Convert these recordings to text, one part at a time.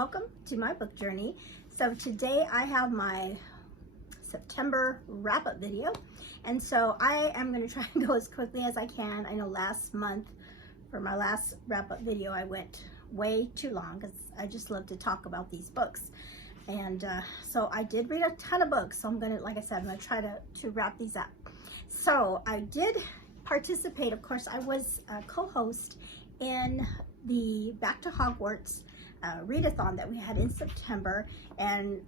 welcome to my book journey. So today I have my September wrap-up video, and so I am going to try and go as quickly as I can. I know last month for my last wrap-up video I went way too long because I just love to talk about these books, and so I did read a ton of books, so I'm gonna, like I said, I'm gonna try to wrap these up. So I did participate, of course. I was a co-host in the Back to Hogwarts readathon that we had in September, and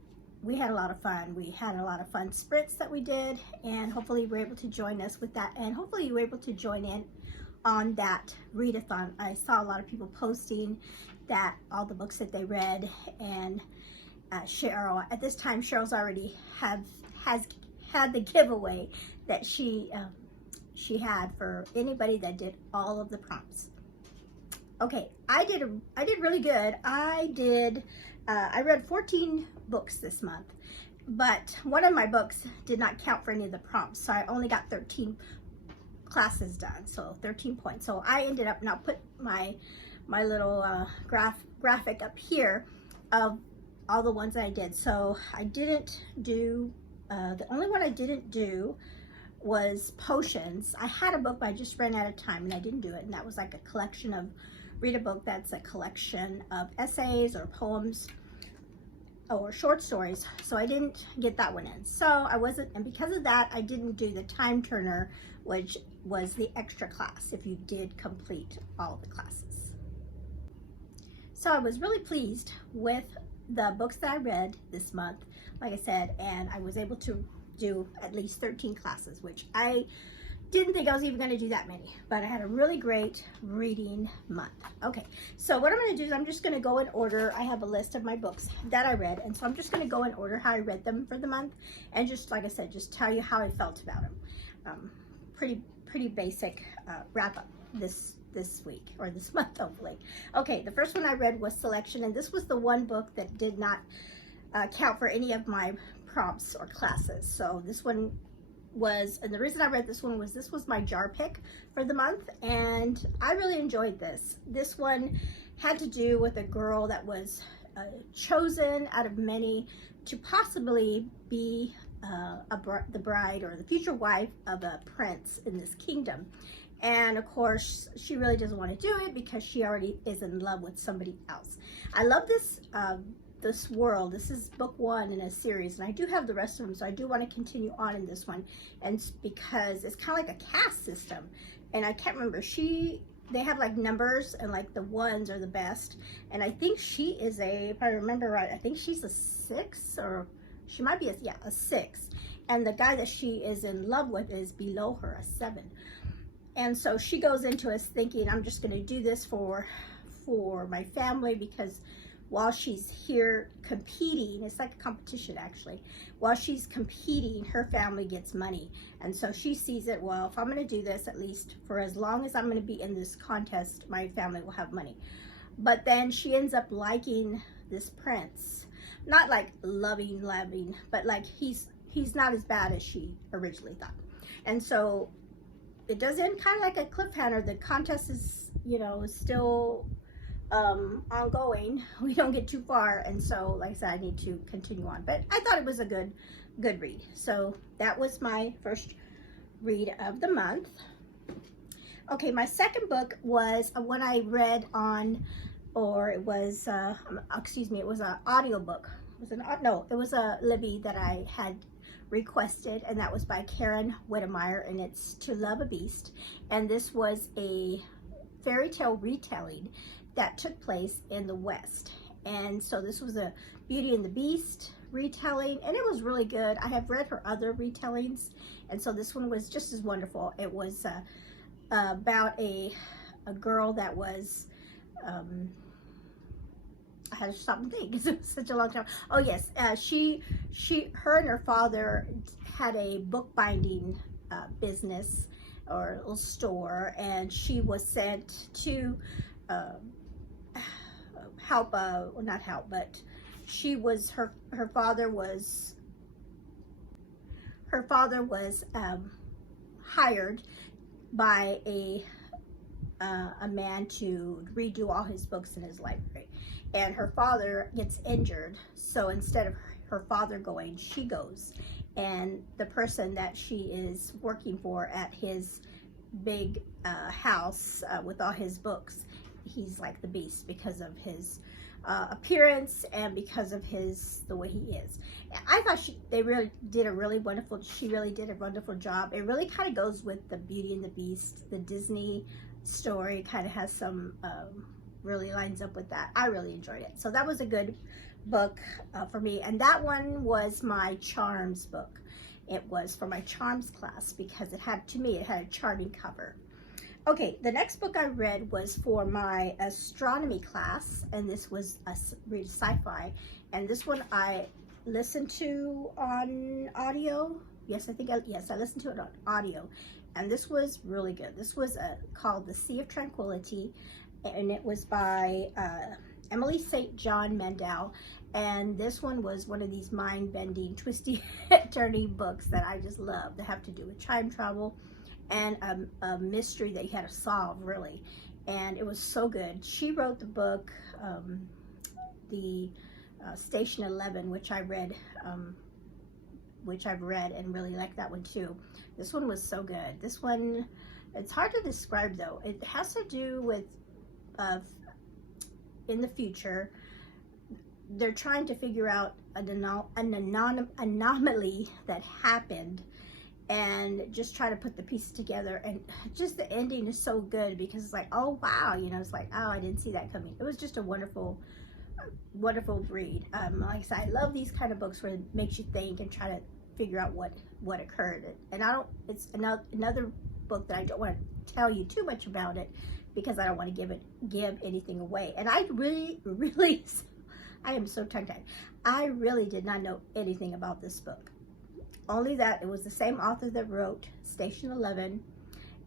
we had a lot of fun. We had a lot of fun sprints that we did, and hopefully you were able to join us with that, and hopefully you were able to join in on that readathon. I saw a lot of people posting that all the books that they read, and Cheryl, at this time Cheryl's already has had the giveaway that she had for anybody that did all of the prompts. Okay, I did really good. I read 14 books this month, but one of my books did not count for any of the prompts, so I only got 13 classes done, so 13 points. So I ended up, now put my little graphic up here of all the ones that I did. So I didn't do, the only one I didn't do was potions. I had a book, but I just ran out of time and I didn't do it, and that was like a collection of, read a book that's a collection of essays or poems or short stories, so I didn't get that one in. So I wasn't, and because of that, I didn't do the time turner, which was the extra class if you did complete all of the classes. So I was really pleased with the books that I read this month, like I said, and I was able to do at least 13 classes, which I didn't think I was even going to do that many, but I had a really great reading month. Okay, so what I'm going to do is I'm just going to go in order. I have a list of my books that I read, and so I'm just going to go in order how I read them for the month, and just, like I said, just tell you how I felt about them. Pretty basic wrap up this week, or this month, hopefully. Okay, the first one I read was Selection, and this was the one book that did not count for any of my prompts or classes. So this one was, and the reason I read this one was this was my jar pick for the month, and I really enjoyed this. This one had to do with a girl that was chosen out of many to possibly be the bride or the future wife of a prince in this kingdom. And of course, she really doesn't want to do it because she already is in love with somebody else. I love this this world. This is book one in a series, and I do have the rest of them, so I do want to continue on in this one, and because it's kind of like a caste system, and I can't remember, they have like numbers, and like the ones are the best, and I think she is if I remember right, I think she's a 6, or she might be a 6, and the guy that she is in love with is below her, a 7. And so she goes into us thinking, I'm just going to do this for my family, because while she's here competing, it's like a competition actually, while she's competing, her family gets money. And so she sees it, well, if I'm going to do this, at least for as long as I'm going to be in this contest, my family will have money. But then she ends up liking this prince, not like loving, but like he's not as bad as she originally thought. And so it does end kind of like a cliffhanger. The contest is, still ongoing. We don't get too far, and so, like I said, I need to continue on, but I thought it was a good read. So that was my first read of the month. Okay, my second book was one I read on, or it was it was an audiobook. It was a Libby that I had requested, and that was by Karen Whittemire, and it's To Love a Beast, and this was a fairy tale retelling that took place in the West. And so this was a Beauty and the Beast retelling, and it was really good. I have read her other retellings, and so this one was just as wonderful. It was about a girl that was I had to stop and think because it was such a long time. Oh yes, her and her father had a bookbinding business or a little store, and she was sent to help, well, not help, but she was, her father was hired by a man to redo all his books in his library. and her father gets injured. So instead of her father going, she goes. And the person that she is working for at his big house with all his books, he's like the beast because of his appearance and because of the way he is. I thought she really did a really wonderful job. It really kind of goes with the Beauty and the Beast, the Disney story. Kind of has some really lines up with that. I really enjoyed it. So that was a good book for me. And that one was my charms book. It was for my charms class because it had a charming cover. Okay, the next book I read was for my astronomy class, and this was read sci-fi. And this one I listened to on audio. Yes, I listened to it on audio. And this was really good. This was called The Sea of Tranquility, and it was by Emily St. John Mandel. And this one was one of these mind-bending, twisty, turning books that I just love, that have to do with time travel and a mystery that you had to solve, really. And it was so good. She wrote the book, the Station 11, which I've read and really liked that one too. This one was so good. This one, it's hard to describe though. It has to do with in the future, they're trying to figure out an anomaly that happened, and just try to put the pieces together. And just the ending is so good because it's like, oh wow, you know, it's like, oh, I didn't see that coming. It was just a wonderful read. Like I said, I love these kind of books where it makes you think and try to figure out what occurred. And it's another book that I don't want to tell you too much about it because I don't want to give anything away. And I really I am so tongue-tied. I really did not know anything about this book. Only that it was the same author that wrote Station 11,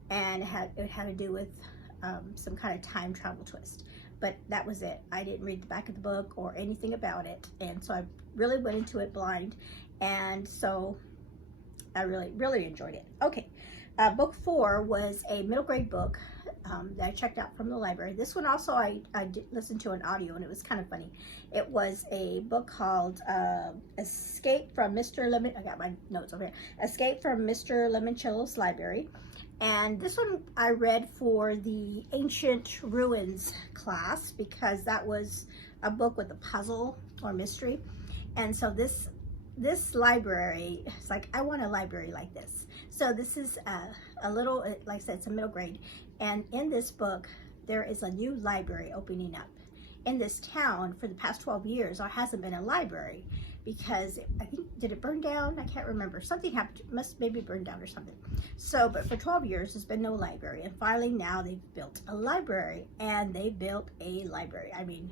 and it had to do with some kind of time travel twist. But that was it. I didn't read the back of the book or anything about it, and so I really went into it blind, and so I really enjoyed it. Okay, book 4 was a middle grade book that I checked out from the library. This one also I did listen to an audio, and it was kind of funny. It was a book called Escape from Mr. I got my notes over here. Escape from Mr. Lemoncello's Library. And this one I read for the Ancient Ruins class because that was a book with a puzzle or mystery. And so this library, it's like, I want a library like this. So this is a little, like I said, it's a middle grade. And in this book, there is a new library opening up. In this town, for the past 12 years, there hasn't been a library because I think, did it burn down? I can't remember. Something happened, maybe burn down or something. So, but for 12 years, there's been no library. And finally now they've built a library, and they built a library. I mean,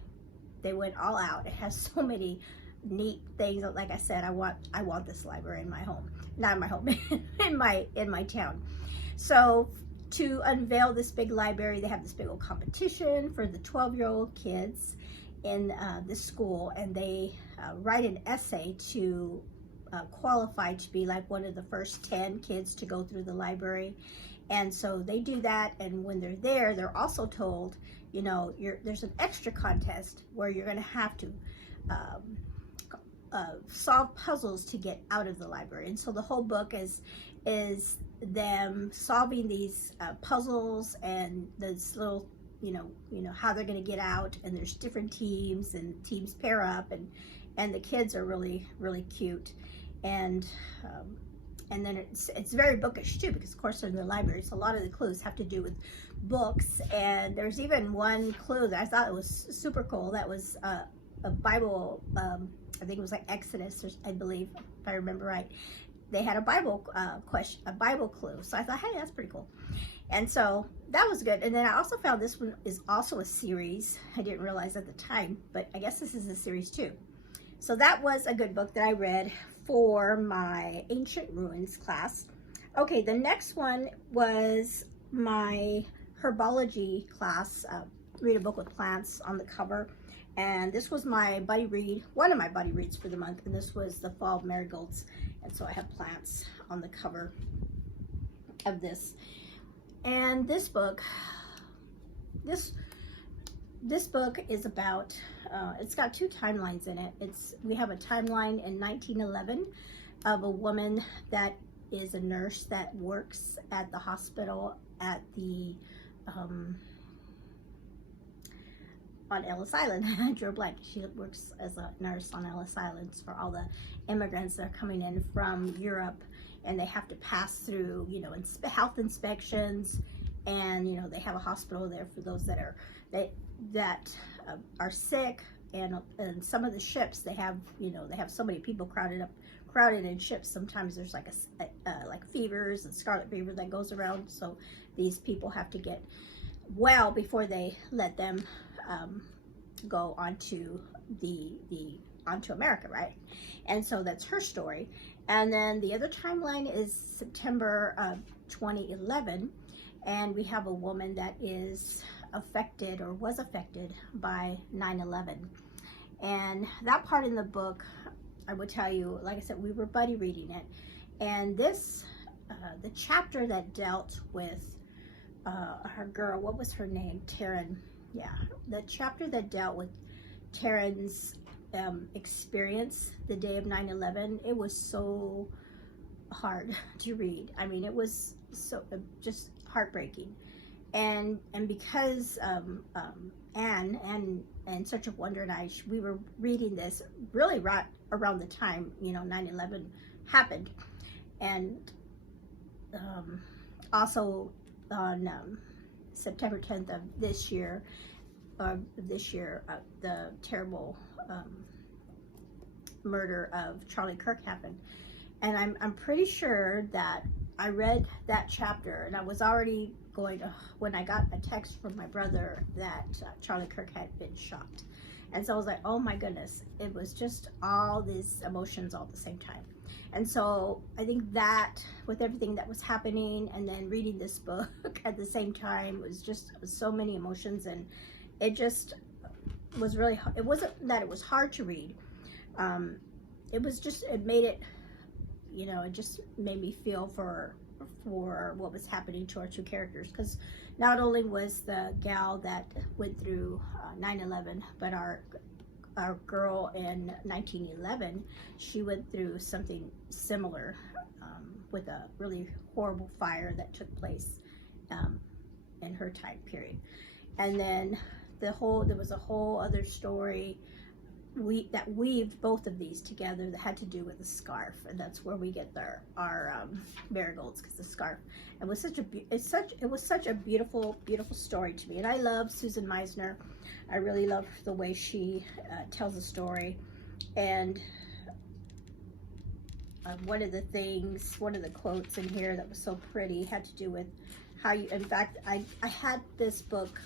they went all out. It has so many neat things. Like I said, I want this library in my home. Not in my home, in my town. So to unveil this big library, they have this big old competition for the 12-year-old kids in this school, and they write an essay to qualify to be like one of the first 10 kids to go through the library. And so they do that, and when they're there, they're also told, you know, there's an extra contest where you're going to have to solve puzzles to get out of the library. And so the whole book is them solving these puzzles, and this little, you know how they're going to get out. And there's different teams, and teams pair up, and the kids are really cute. And then it's very bookish too, because of course they're in the library, so a lot of the clues have to do with books. And there's even one clue that I thought it was super cool. That was a Bible, I think it was like Exodus, I believe, if I remember right. They had a Bible question, a Bible clue. So I thought, hey, that's pretty cool. And so that was good. And then I also found this one is also a series. I didn't realize at the time, but I guess this is a series too. So that was a good book that I read for my Ancient Ruins class. Okay, the next one was my herbology class. Read a book with plants on the cover. And this was my buddy read, one of my buddy reads for the month, and this was The Fall of Marigolds. And so I have plants on the cover of this. And this book, this book is about, it's got two timelines in it. We have a timeline in 1911 of a woman that is a nurse that works at the hospital at the, on Ellis Island. I drew a blank. She works as a nurse on Ellis Island for all the immigrants that are coming in from Europe, and they have to pass through, you know, health inspections, and you know, they have a hospital there for those that are sick, and some of the ships, they have, you know, they have so many people crowded in ships. Sometimes there's like like fevers and scarlet fever that goes around, so these people have to get well before they let them go onto onto America, right? And so that's her story. And then the other timeline is September of 2011, and we have a woman that is affected or was affected by 9/11. And that part in the book, I would tell you, like I said, we were buddy reading it, and this the chapter that dealt with her girl, what was her name? Taryn. Yeah, the chapter that dealt with Taryn's experience the day of 9/11, it was so hard to read. I mean, it was so just heartbreaking. And because Anne and Search of Wonder and I, we were reading this really right around the time, you know, 9/11 happened. And also on September 10th of this year, the terrible murder of Charlie Kirk happened. And I'm pretty sure that I read that chapter, and I was already going to, when I got a text from my brother that Charlie Kirk had been shot. And so I was like, oh my goodness, it was just all these emotions all at the same time. And so I think that with everything that was happening, and then reading this book at the same time, was just so many emotions. And it just was really, it wasn't that it was hard to read. It was just, it made it, you know, it just made me feel for what was happening to our two characters. Because not only was the gal that went through 9/11, but our girl in 1911, she went through something similar with a really horrible fire that took place in her time period. And then there was a whole other story that weaved both of these together that had to do with the scarf, and that's where we get our marigolds, because the scarf. It was such a beautiful story to me. And I love Susan Meisner. I really love the way she tells a story. And one of the quotes in here that was so pretty had to do with how you, in fact, I had this book,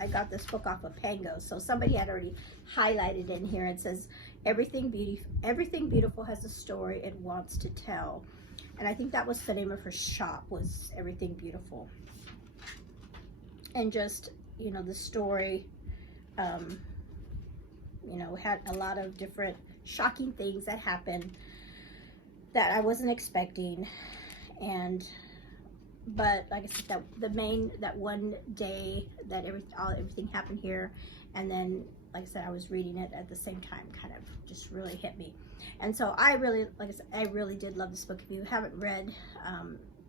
I got this book off of Pango, so somebody had already highlighted in here. It says, everything beautiful has a story it wants to tell. And I think that was the name of her shop, was Everything Beautiful. And just, you know, the story, you know, had a lot of different shocking things that happened that I wasn't expecting. And but like I said, that one day that everything happened here, and then like I said, I was reading it at the same time, kind of just really hit me. And so I really, like I said, I really did love this book. If you haven't read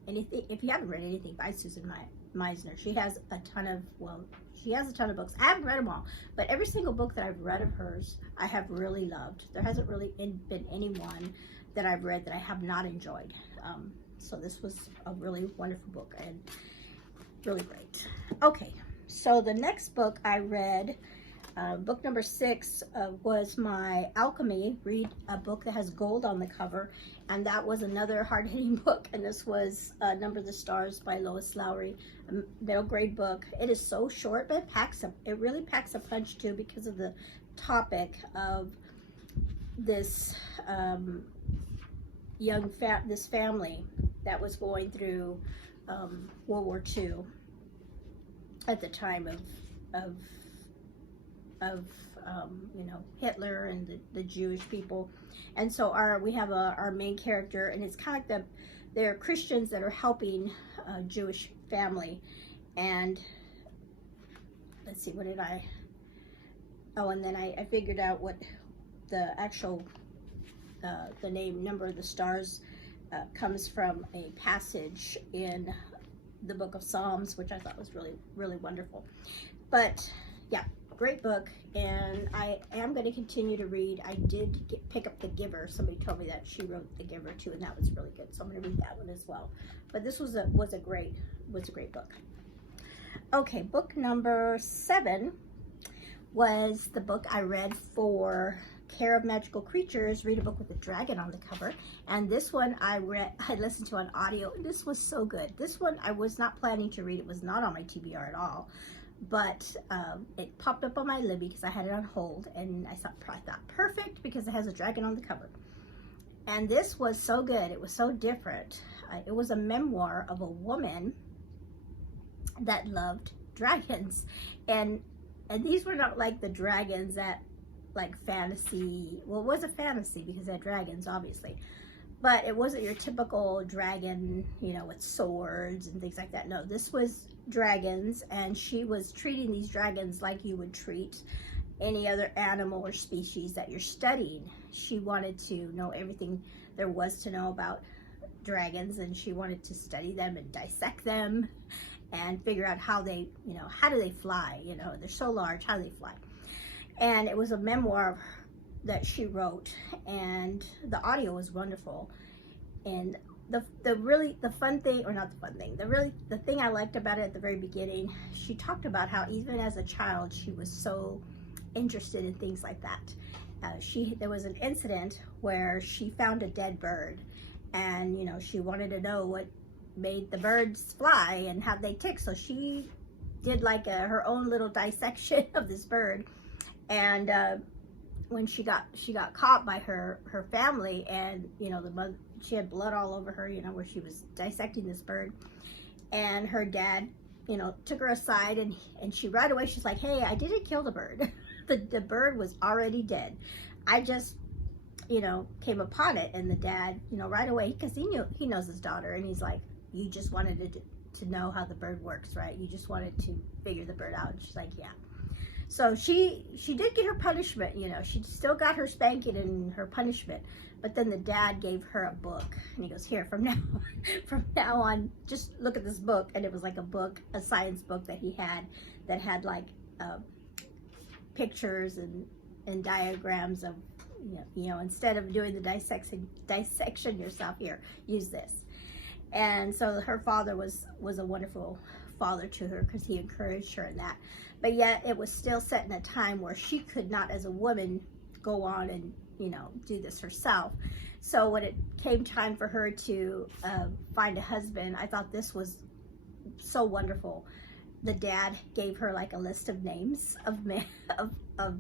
anything by Susan Meisner, she has a ton of books. I haven't read them all, but every single book that I've read of hers, I have really loved. There hasn't really been any one that I've read that I have not enjoyed. So this was a really wonderful book and really great. Okay, so the next book I read, book number 6, was my Alchemy. Read a book that has gold on the cover, and that was another hard-hitting book. And this was Number the Stars by Lois Lowry, a middle grade book. It is so short, but it really packs a punch too, because of the topic of this this family that was going through World War II at the time of you know, Hitler and the Jewish people. And so we have our main character, and it's kind of like they're Christians that are helping a Jewish family. And let's see, what did I Oh, and then I figured out what the actual, the name Number of the Stars comes from a passage in the book of Psalms, which I thought was really, really wonderful. But yeah, great book, and I am going to continue to read. I did pick up The Giver. Somebody told me that she wrote The Giver too, and that was really good, so I'm going to read that one as well. But this was a great book. Okay, book number 7 was the book I read for Care of Magical Creatures, Read a Book with a Dragon on the cover. And this one I listened to on audio. This was so good. This one I was not planning to read. It was not on my TBR at all. But it popped up on my Libby because I had it on hold. And I thought perfect because it has a dragon on the cover. And this was so good. It was so different. It was a memoir of a woman that loved dragons. And these were not like the dragons that like fantasy, well, it was a fantasy because they had dragons, obviously, but it wasn't your typical dragon, you know, with swords and things like that. No, this was dragons, and she was treating these dragons like you would treat any other animal or species that you're studying. She wanted to know everything there was to know about dragons, and she wanted to study them and dissect them and figure out how they, you know, how do they fly? You know, they're so large, how do they fly? And it was a memoir that she wrote, and the audio was wonderful. And the fun thing, or not the fun thing, the thing I liked about it at the very beginning, she talked about how even as a child she was so interested in things like that. There was an incident where she found a dead bird, and you know, she wanted to know what made the birds fly and how they tick. So she did like her own little dissection of this bird. And when she got caught by her family, and you know, the mother, she had blood all over her, you know, where she was dissecting this bird, and her dad, you know, took her aside, and she right away, she's like, hey, I didn't kill the bird. the bird was already dead. I just, you know, came upon it. And the dad, you know, right away, because he knows his daughter, and he's like, you just wanted to know how the bird works, right? You just wanted to figure the bird out. And she's like, yeah. So she did get her punishment, you know, she still got her spanking and her punishment, but then the dad gave her a book, and he goes, here, from now on, just look at this book. And it was like a book, a science book that he had, that had like pictures and diagrams of, you know, instead of doing the dissection yourself, here, use this. And so her father was a wonderful father to her, because he encouraged her in that. But yet it was still set in a time where she could not, as a woman, go on and, you know, do this herself. So when it came time for her to find a husband, I thought this was so wonderful. The dad gave her like a list of names of men, of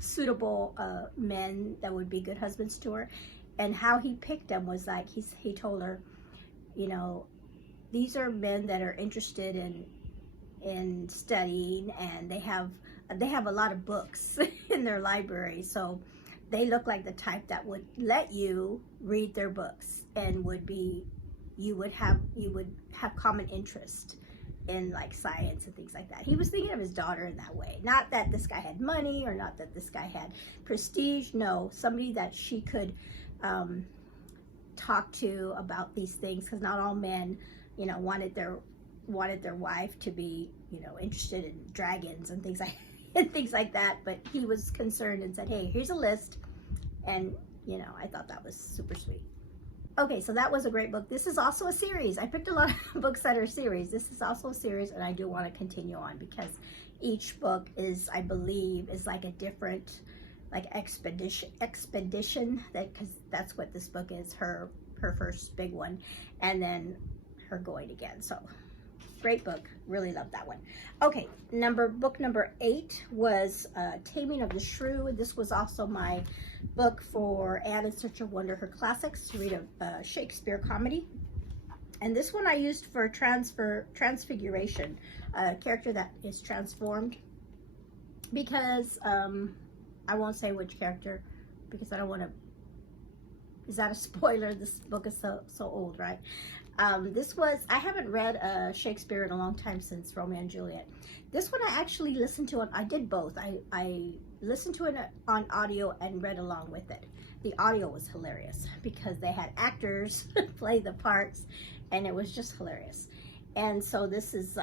suitable men that would be good husbands to her. And how he picked them was like, he told her, you know, these are men that are interested in studying, and they have a lot of books in their library, so they look like the type that would let you read their books, and you would have common interest in like science and things like that. He was thinking of his daughter in that way. Not that this guy had money, or not that this guy had prestige. No, somebody that she could talk to about these things, because not all men, you know, wanted their wife to be, you know, interested in dragons and things like that. But he was concerned and said, hey, here's a list. And you know, I thought that was super sweet. Okay, so that was a great book. This is also a series. I picked a lot of books that are series. This is also a series, and I do want to continue on, because each book is, I believe, is like a different, like expedition, that, because that's what this book is, her first big one, and then her going again. So great book, really loved that one. Okay, book number 8 was Taming of the Shrew. This was also my book for Anne in Search of Wonder, her classics, to read a Shakespeare comedy. And this one I used for transfiguration, a character that is transformed, because I won't say which character, because I don't want to, is that a spoiler? This book is so old, right? I haven't read Shakespeare in a long time, since Romeo and Juliet. This one I actually listened to, I did both. I listened to it on audio and read along with it. The audio was hilarious because they had actors play the parts, and it was just hilarious. And so this is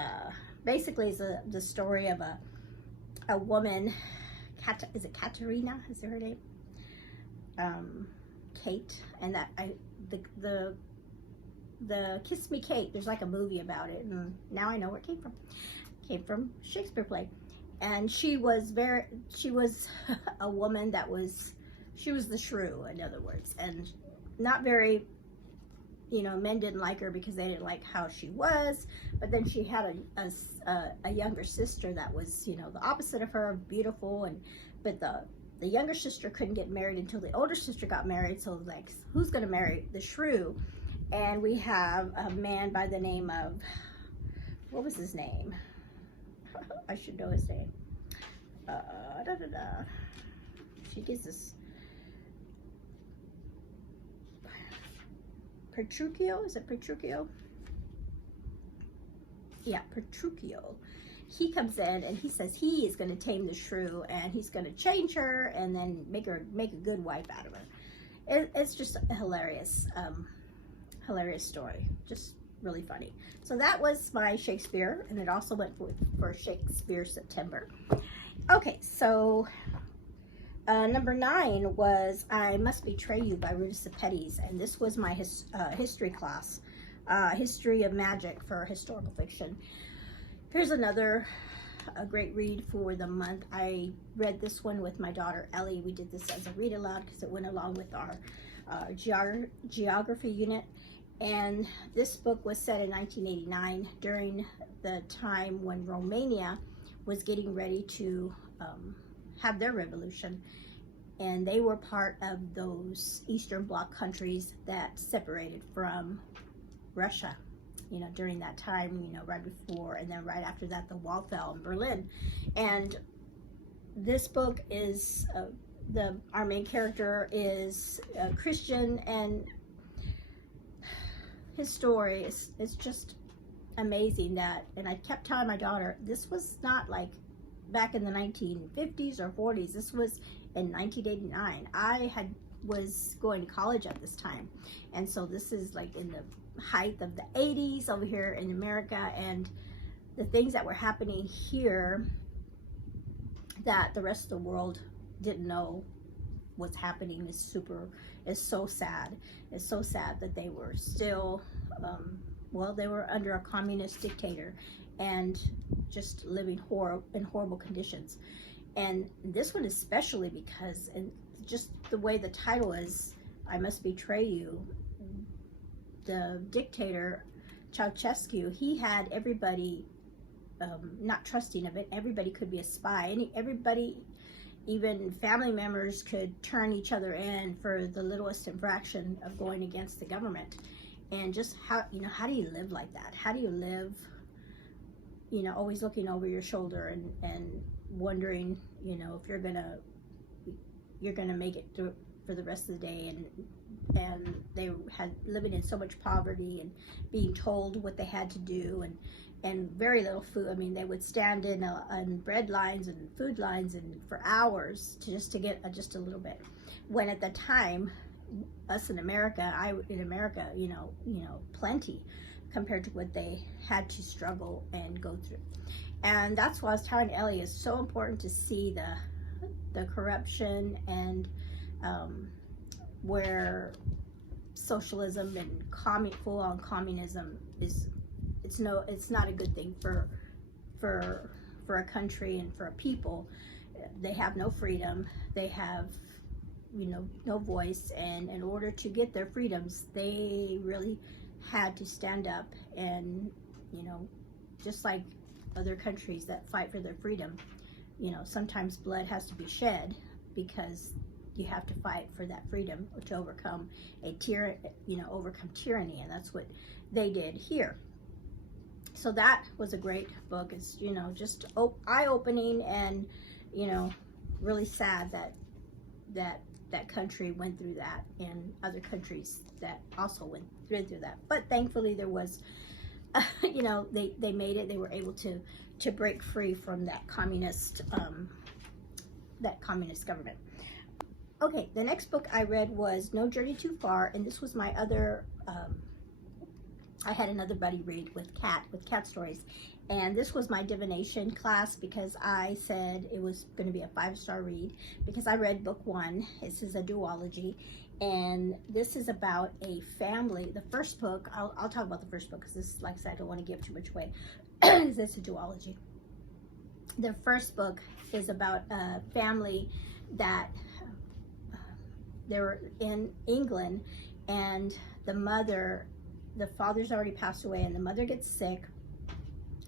basically the story of a woman, is it Katerina? Is her name? Kate, and the Kiss Me Kate, there's like a movie about it, and now I know where it came from. It came from Shakespeare play. And she was a woman that she was the shrew, in other words, and not very, men didn't like her because they didn't like how she was. But then she had a younger sister that was, the opposite of her, beautiful, but the younger sister couldn't get married until the older sister got married. So it was like, who's going to marry the shrew? And we have a man by the name of, what was his name? I should know his name. She gives this. Petruchio? Is it Petruchio? Yeah, Petruchio. He comes in and he says he is going to tame the shrew, and he's going to change her and then make a good wife out of her. It's just a hilarious story, just really funny. So that was my Shakespeare, and it also went for Shakespeare September. Okay, so number 9 was I Must Betray You by Rita Sepetys, and this was my history class, history of magic for historical fiction. Here's a great read for the month. I read this one with my daughter Ellie. We did this as a read aloud because it went along with our geography unit. And this book was set in 1989 during the time when Romania was getting ready to have their revolution. And they were part of those Eastern Bloc countries that separated from Russia, during that time, right before, and then right after that, the wall fell in Berlin. And this book is, our main character is a Christian, and his story is just amazing. And I kept telling my daughter, this was not like back in the 1950s or 40s. This was in 1989. I was going to college at this time, and so this is like in the height of the 80s over here in America, and the things that were happening here that the rest of the world didn't know was happening is so sad. It's so sad that they were still, they were under a communist dictator and just living in horrible conditions. And this one especially because, and just the way the title is, I Must Betray You, the dictator, Ceausescu, he had everybody not trusting of it. Everybody could be a spy, and everybody, even family members, could turn each other in for the littlest infraction of going against the government. And just how do you live like that? How do you live, always looking over your shoulder and wondering, if you're gonna make it through for the rest of the day, and they had living in so much poverty and being told what they had to do, and very little food. I mean, they would stand in bread lines and food lines and for hours to get just a little bit. When at the time, us in America, plenty compared to what they had to struggle and go through. And that's why I was telling Ellie, it's so important to see the corruption and where socialism and full-on communism it's not a good thing for a country and for a people. They have no freedom. They have no voice, and in order to get their freedoms, they really had to stand up and just like other countries that fight for their freedom, sometimes blood has to be shed because you have to fight for that freedom to overcome overcome tyranny, and that's what they did here. So that was a great book. It's just eye-opening, and really sad that that country went through that, and other countries that also went through that. But thankfully there was, you know, they made it. They were able to break free from that communist government. Okay, the next book I read was No Journey Too Far, and this was my other, I had another buddy read with cat stories, and this was my divination class because I said it was going to be a 5-star read because I read book 1. This is a duology, and this is about a family. The first book, I'll talk about the first book because this, like I said, I don't want to give too much away. This is a duology. The first book is about a family that they were in England, and the father's already passed away, and the mother gets sick,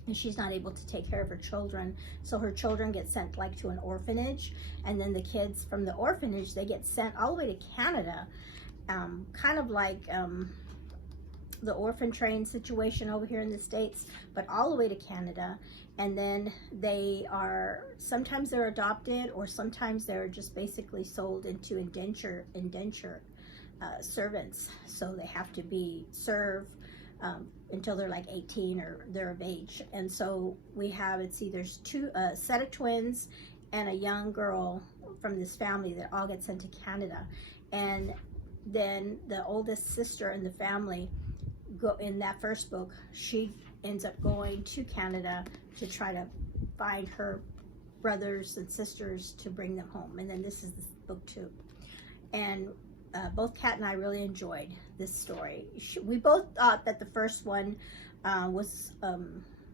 and she's not able to take care of her children, so her children get sent like to an orphanage, and then the kids from the orphanage, they get sent all the way to Canada, kind of like the orphan train situation over here in the States, but all the way to Canada. And then sometimes they're adopted, or sometimes they're just basically sold into indenture servants. So they have to serve until they're like 18 or they're of age. And so there's a set of twins and a young girl from this family that all get sent to Canada. And then the oldest sister in the family, in that first book, she ends up going to Canada to try to find her brothers and sisters to bring them home. And then this is book 2. And both Kat and I really enjoyed this story. We both thought that the first one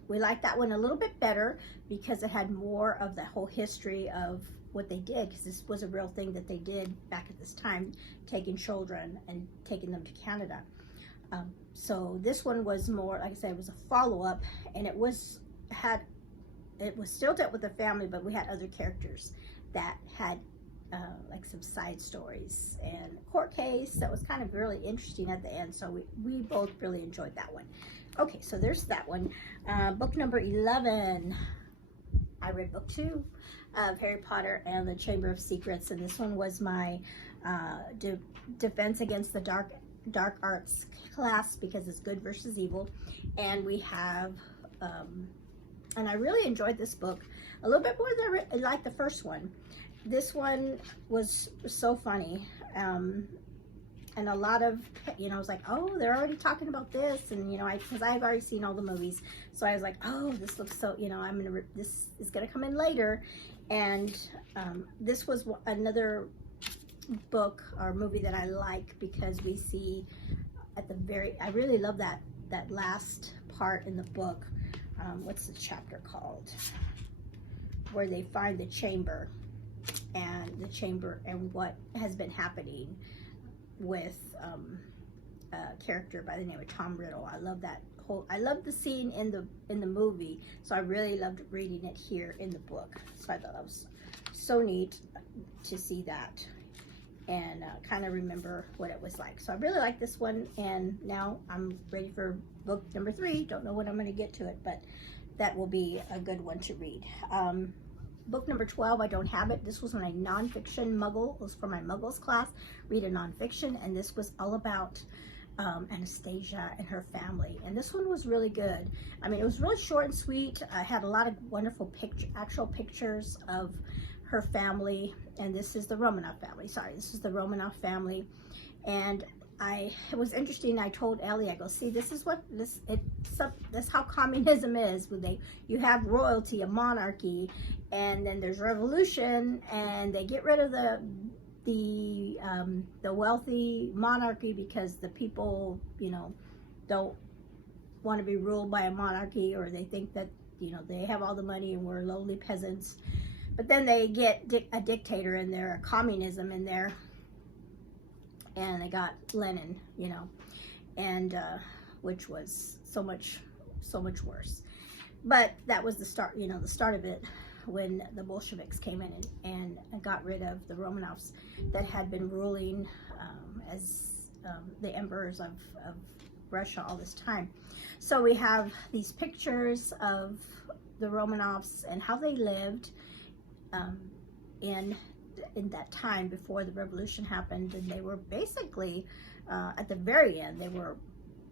we liked that one a little bit better because it had more of the whole history of what they did, because this was a real thing that they did back at this time, taking children and taking them to Canada. So this one was more, like I said, it was a follow-up, and it was still dealt with the family, but we had other characters that had like some side stories and a court case that was kind of really interesting at the end. So we both really enjoyed that one. Okay, so there's that one. Book number 11. I read book 2 of Harry Potter and the Chamber of Secrets, and this one was my defense against the dark arts class because it's good versus evil. And we have and I really enjoyed this book a little bit more than I liked the first one. This one was so funny, and a lot of, I was like, oh, they're already talking about this, and because I've already seen all the movies, so I was like, oh, this looks so, this is gonna come in later. And this was another book or movie that I like because we see at the I really love that last part in the book. What's the chapter called? Where they find the chamber and what has been happening with a character by the name of Tom Riddle. I love the scene in the movie, so I really loved reading it here in the book. So I thought that was so neat to see that and kind of remember what it was like. So I really like this one, and now I'm ready for book number 3. Don't know when I'm going to get to it, but that will be a good one to read. Book number 12, I don't have it. This was my nonfiction Muggle. It was for my Muggles class, read a nonfiction, and this was all about Anastasia and her family. And this one was really good. I mean, it was really short and sweet. I had a lot of wonderful actual pictures of her family. And this is the Romanov family. Sorry, this is the Romanov family. And it was interesting. I told Ellie, I go, see, this is what that's how communism is. You have royalty, a monarchy, and then there's revolution, and they get rid of the wealthy monarchy because the people, don't want to be ruled by a monarchy, or they think that, they have all the money and we're lowly peasants. But then they get a dictator in there, a communism in there, and they got Lenin, and which was so much worse. But that was the start, the start of it, when the Bolsheviks came in and got rid of the Romanovs that had been ruling as the emperors of Russia all this time. So we have these pictures of the Romanovs and how they lived in in that time before the revolution happened, and they were basically at the very end, they were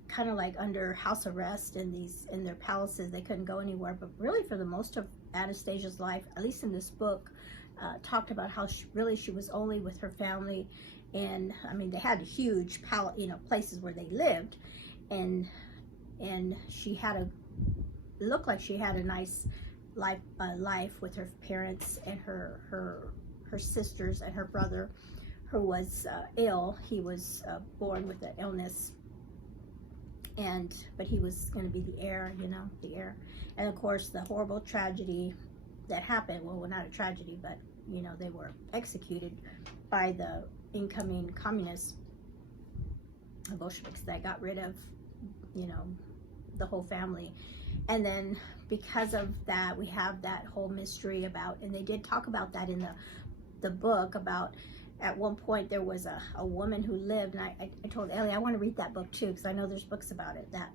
kind of like under house arrest in their palaces. They couldn't go anywhere. But really, for the most of Anastasia's life, at least in this book, talked about how she was only with her family. And I mean, they had huge places where they lived, and she had looked like she had a nice life with her parents and her sisters and her brother, who was ill. He was born with an illness, but he was going to be the heir, and of course the horrible tragedy that happened. Well, not a tragedy, but they were executed by the incoming communist Bolsheviks that got rid of the whole family. And then because of that, we have that whole mystery about, and they did talk about that in the book, about at one point there was a woman who lived, and I told Ellie I want to read that book too, because I know there's books about it, that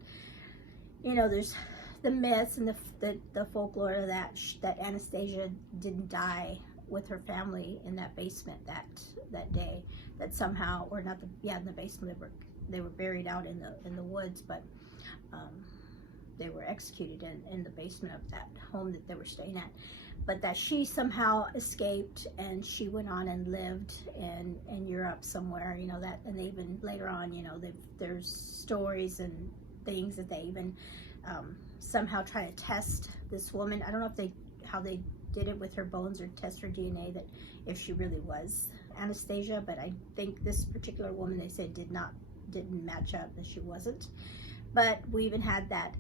there's the myths and the folklore that Anastasia didn't die with her family in that basement that day, that somehow, or not in the basement, they were buried out in the woods, but they were executed in the basement of that home that they were staying at. But that she somehow escaped, and she went on and lived in Europe somewhere, that, and they even later on, there's stories and things that they even somehow try to test this woman. I don't know how they did it with her bones or test her DNA, that if she really was Anastasia, but I think this particular woman, they said, didn't match up, that she wasn't. But we even had that,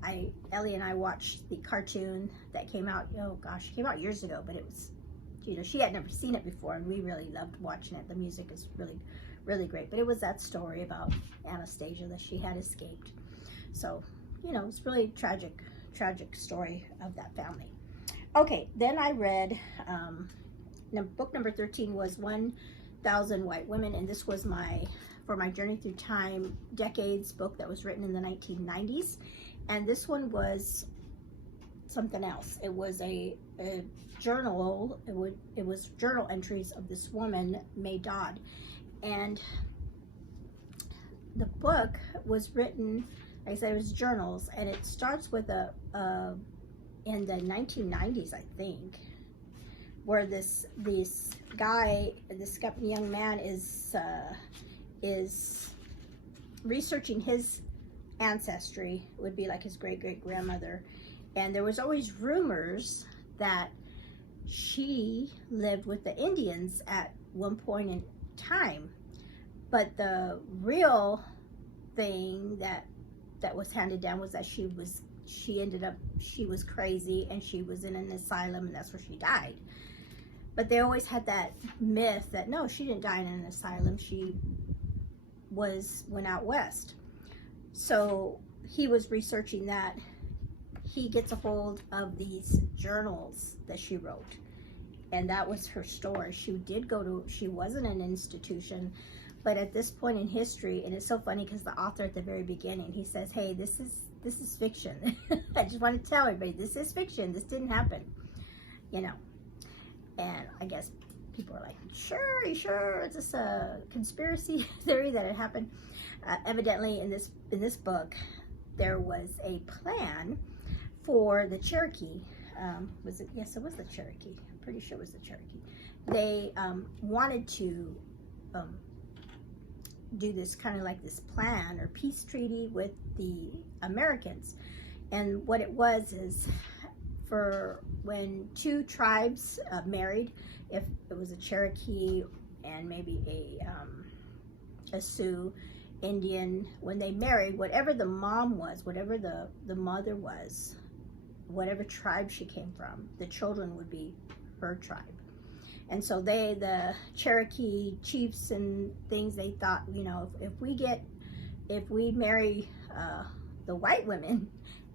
Ellie and I watched the cartoon that came out, came out years ago, but it was, she had never seen it before, and we really loved watching it. The music is really, really great. But it was that story about Anastasia, that she had escaped. So, it's really tragic story of that family. Okay, then I read, book number 13 was 1,000 White Women, and this was for my Journey Through Time Decades book that was written in the 1990s. And this one was something else. It was a journal. It was journal entries of this woman, May Dodd. And the book was written, like I said, it was journals, and it starts with in the 1990s, I think, where this young man is researching his ancestry, would be like his great-great-grandmother, and there was always rumors that she lived with the Indians at one point in time, but the real thing that was handed down was that she was crazy, and she was in an asylum, and that's where she died. But they always had that myth that no, she didn't die in an asylum, she went out west. So he was researching that. He gets a hold of these journals that she wrote, and that was her story. She wasn't an institution, but at this point in history, and it's so funny because the author at the very beginning, he says, hey, this is fiction. I just want to tell everybody, this is fiction, this didn't happen, and I guess people are like, sure, you sure it's just a conspiracy theory that it happened? Evidently, in this book, there was a plan for the Cherokee. Was it? Yes, it was the Cherokee. I'm pretty sure it was the Cherokee. They wanted to do this kind of like this plan or peace treaty with the Americans. And what it was is, for when two tribes married, if it was a Cherokee and maybe a Sioux Indian, when they married, whatever the mom was, whatever the mother was, whatever tribe she came from, the children would be her tribe. And so the Cherokee chiefs and things, they thought, if we marry the white women,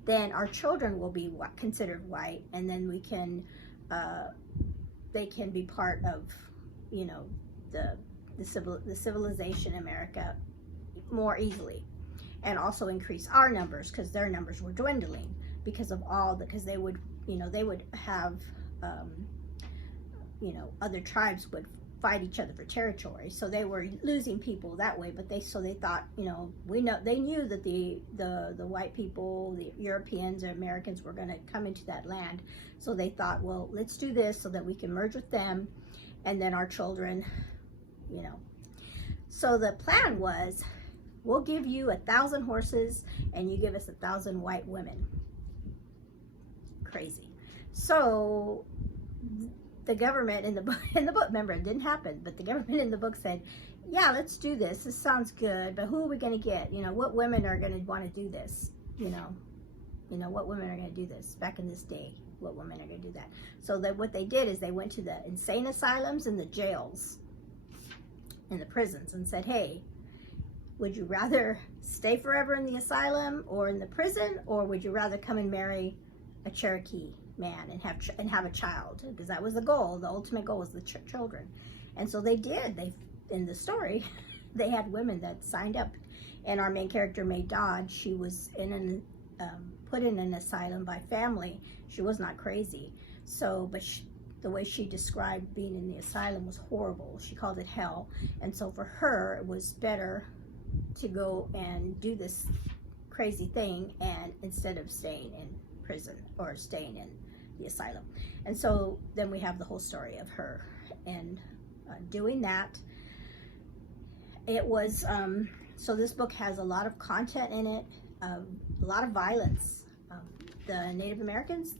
then our children will be considered white, and then they can be part of, the civilization in America more easily, and also increase our numbers, because their numbers were dwindling because they would have, other tribes fight each other for territory. So they were losing people that way, but they thought, you know, they knew that the white people, the Europeans or Americans were going to come into that land. So they thought, well, let's do this so that we can merge with them, and then our children, you know. So the plan was, we'll give you 1,000 horses and you give us 1,000 white women. Crazy. So the government in the book, remember, it didn't happen, but the government in the book said, yeah, let's do this. This sounds good, but who are we going to get? You know, what women are going to want to do this? You know, what women are going to do this back in this day? What women are going to do that? So that what they did is they went to the insane asylums and the jails and the prisons and said, hey, would you rather stay forever in the asylum or in the prison, or would you rather come and marry a Cherokee man and have a child? Because that was the goal. The ultimate goal was the children. And so they did. They, in the story, they had women that signed up. And our main character, May Dodd, she was in an put in an asylum by family. She was not crazy. So, but the way she described being in the asylum was horrible. She called it hell. And so for her, it was better to go and do this crazy thing, and instead of staying in prison or staying in the asylum. And so then we have the whole story of her and doing that. It was so this book has a lot of content in it, a lot of violence. The Native Americans,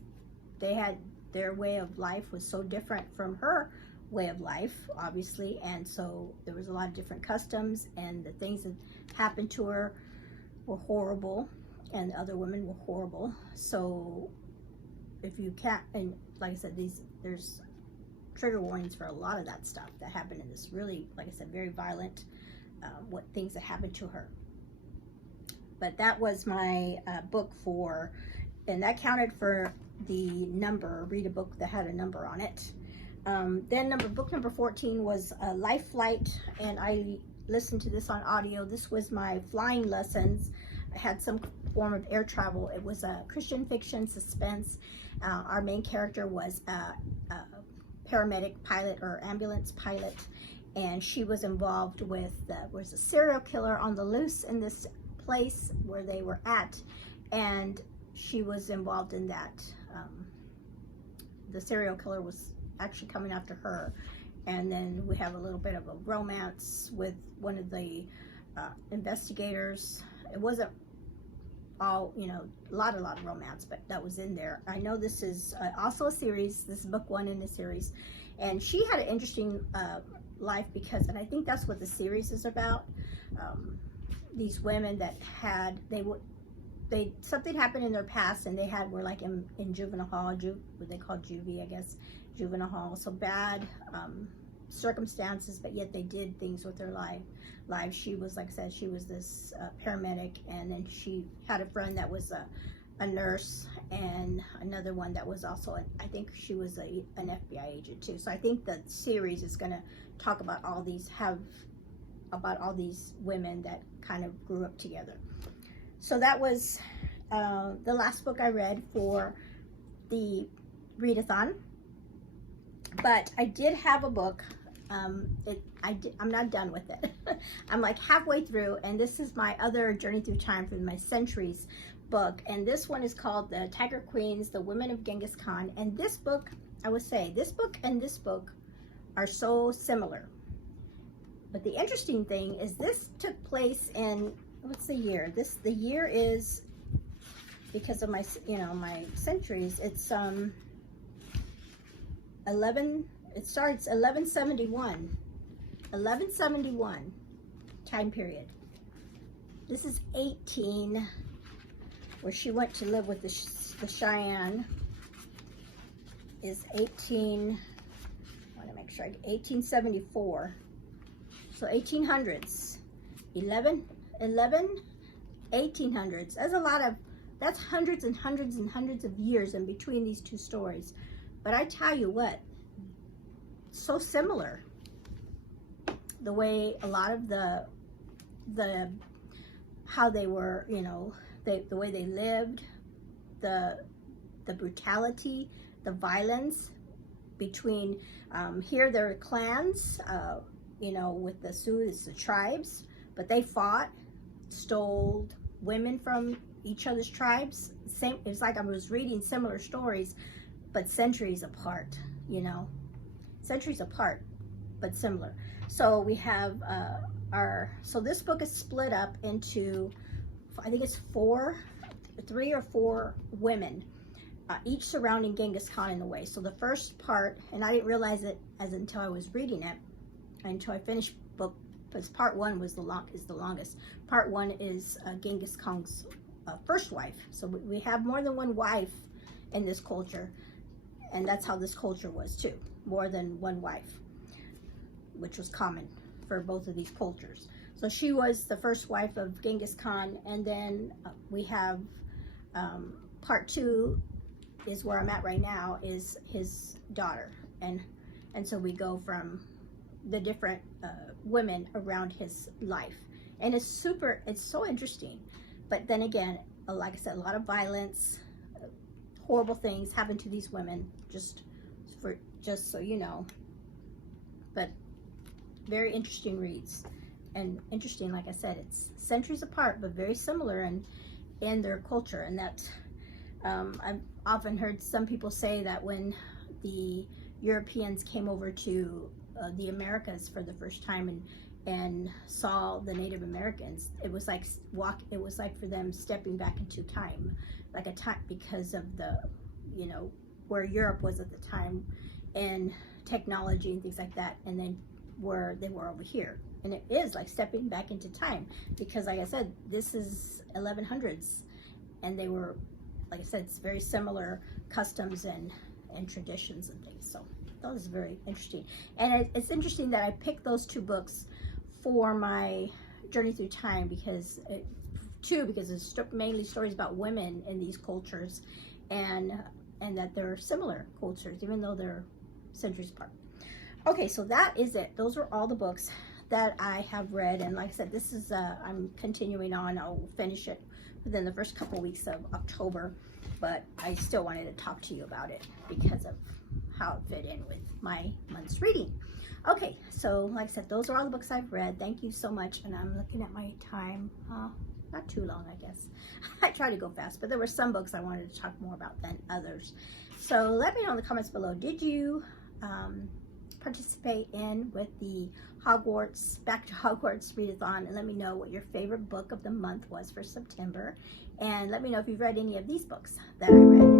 they had their way of life was so different from her way of life, obviously, and so there was a lot of different customs, and the things that happened to her were horrible, and the other women were horrible. So if you can't, and like I said, there's trigger warnings for a lot of that stuff that happened in this really, like I said, very violent what things that happened to her. But that was my book for, and that counted for the number, read a book that had a number on it. Then book number 14 was Life Flight, and I listened to this on audio. This was my flying lessons. I had some form of air travel. It was a Christian fiction suspense. Our main character was a paramedic pilot or ambulance pilot, and she was involved with, was a serial killer on the loose in this place where they were at, and she was involved in that. The serial killer was actually coming after her, and then we have a little bit of a romance with one of the investigators. It wasn't all, you know, a lot of romance, but that was in there. I know this is also a series. This is book 1 in the series, and she had an interesting life because, and I think that's what the series is about. These women that had, something happened in their past, and they were like in juvenile hall, what they call juvie, I guess, juvenile hall. So bad circumstances, but yet they did things with their lives. She was, like I said, she was this paramedic, and then she had a friend that was a nurse, and another one that was also, I think she was an FBI agent too. So I think the series is going to talk about all these women that kind of grew up together. So that was the last book I read for the readathon. But I did have a book. I'm not done with it. I'm like halfway through, and this is my other Journey Through Time for my Centuries book. And this one is called The Tiger Queens, The Women of Genghis Khan. And this book, I would say, this book and this book are so similar. But the interesting thing is this took place in, what's the year? The year is, because of my, my centuries, it's it starts 1171 time period. This is 18, where she went to live with the Cheyenne, is 18, I want to make sure, 1874. So 1800s, 1800s. That's hundreds and hundreds and hundreds of years in between these two stories. But I tell you what, so similar. The way a lot of how they were, the way they lived, the brutality, the violence, between, here there are clans, you know, with the Sioux, it's the tribes, but they fought, stole women from each other's tribes. Same, it's like I was reading similar stories, but centuries apart, you know, centuries apart, but similar. So we have so this book is split up into, I think it's 3 or 4 women, each surrounding Genghis Khan in a way. So the first part, and I didn't realize it until I was reading it, until I finished book, because part 1 was the longest. Part 1 is Genghis Khan's first wife. So we have more than one wife in this culture, and that's how this culture was too. More than one wife, which was common for both of these cultures. So she was the first wife of Genghis Khan, and then we have part 2 is where I'm at right now, is his daughter, and so we go from the different women around his life, and it's so interesting. But then again, like I said, a lot of violence, horrible things happen to these women, just so you know. But very interesting reads, and interesting, like I said, it's centuries apart, but very similar in their culture. And that I've often heard some people say that when the Europeans came over to the Americas for the first time and saw the Native Americans, it was like for them stepping back into time, like a time, because of the, you know, where Europe was at the time and technology and things like that, and then where they were over here. And it is like stepping back into time, because like I said, this is 1100s, and they were, like I said, it's very similar customs and traditions and things. So that was very interesting. And it's interesting that I picked those 2 books for my journey through time, because it's mainly stories about women in these cultures, and that they're similar cultures, even though they're centuries apart. Okay, so that is it. Those are all the books that I have read, and like I said, this is I'm continuing on. I'll finish it within the first couple weeks of October, but I still wanted to talk to you about it because of how it fit in with my month's reading. Okay, so like I said, those are all the books I've read. Thank you so much, and I'm looking at my time. Not too long, I guess. I try to go fast, but there were some books I wanted to talk more about than others. So let me know in the comments below, did you participate with the Back to Hogwarts readathon, and let me know what your favorite book of the month was for September, and let me know if you've read any of these books that I read.